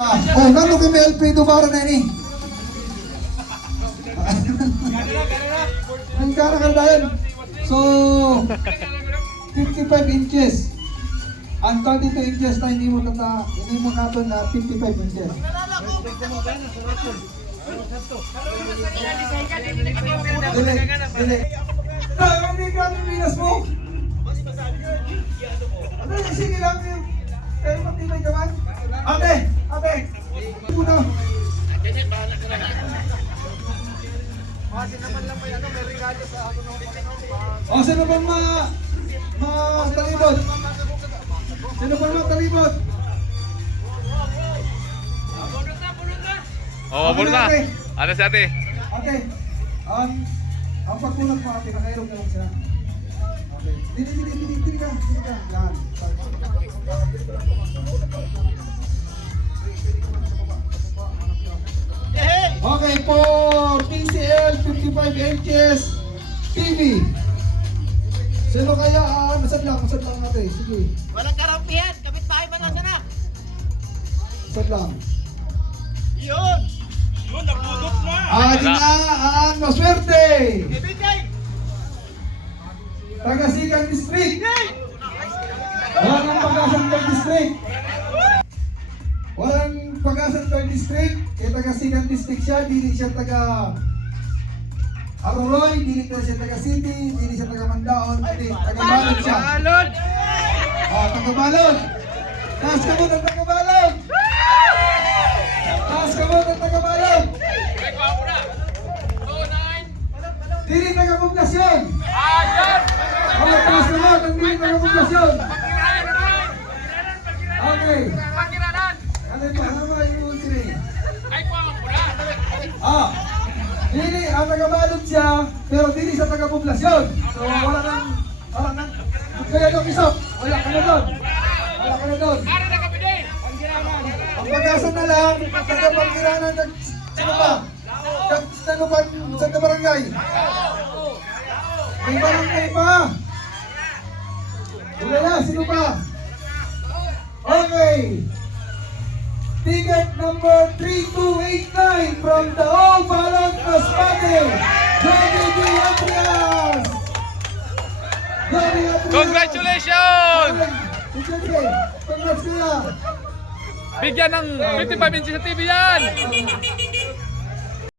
Oh, nando kami Alfredo Barra na ini. Ang gara ka dayon. So, 55 inches. Ang 32 inches na hindi mo katon na 55 inches. Dili. Hindi ka ang pinas mo. Ano, sige lang yun. Pero matibay ka man. Ate! Una! O, sino ba talibot? Sino ba talibot? Oh, puro na. Ano si ate? Ate, ang pagpulat mo ate, nakairog na lang siya. Okay. Dili ka. Yan. Okay, for PCL 55 inches TV. Sino kaya masad lang natin. Sige. Walang karampihan, kapit-bahay man lang sana. Masad lang. Yun, nabudot na. Dinaan, maswerte. Ibigay. Tagasigan District. Walang Pagasan Third District. Walang Pagasan Third District. Kaya Tagasigan District siya, dili siya taga Aroroy, dili siya taga City, dili siya taga Mandaon, dili taga Balon siya. Taga Balon. Taas ka muna taga Balon. Dili taga Poblasyon. Taas ka muna, dili taga Poblasyon. Okay. Ano ba yung sini? Dili, ang taga-balot siya, pero dili sa taga-poblasyon. So, wala nang, kaya nung isok, wala ka na doon. Ang pag-asa na lang, taga-pagkiranan, sino ba? Sa barangay. May barangay pa. Wala, sino ba? Okay. Ticket number 3289 from the All Balon Masbate, Johnny D. Atrias! Congratulations! Congrats kuya! Bigyan ng 55 inches sa TV yan!